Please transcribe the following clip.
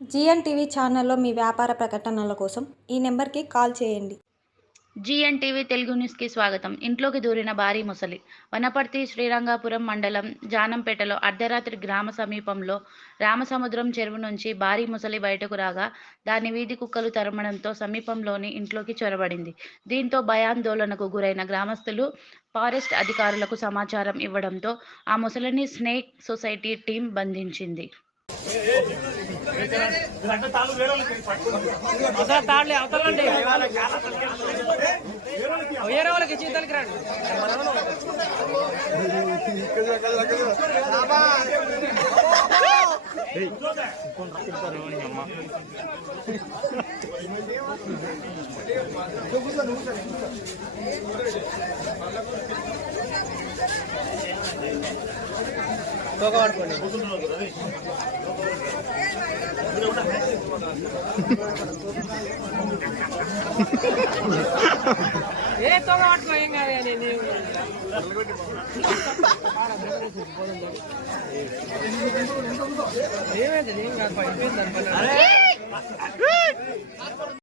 జీఎన్టీవీ ఛానల్లో మీ వ్యాపార ప్రకటనల కోసం ఈ నెంబర్కి కాల్ చేయండి. జీఎన్టీవీ తెలుగు న్యూస్కి స్వాగతం. ఇంట్లోకి దూరిన భారీ ముసలి. వనపర్తి శ్రీరంగపురం మండలం జానంపేటలో అర్ధరాత్రి గ్రామ సమీపంలో రామసముద్రం చెరువు నుంచి భారీ ముసలి బయటకు రాగా దాన్ని వీధి కుక్కలు తరమడంతో సమీపంలోని ఇంట్లోకి చొరబడింది. దీంతో భయాందోళనకు గురైన గ్రామస్తులు ఫారెస్ట్ అధికారులకు సమాచారం ఇవ్వడంతో ఆ ముసలిని స్నేక్ సొసైటీ టీం బంధించింది. వేరే వాళ్ళకి జీతాలకి రండి. పడుకోండి. ఏ తోగ పట్టుకో, ఏం కాదు. ఏమైంది? ఏం కాదు.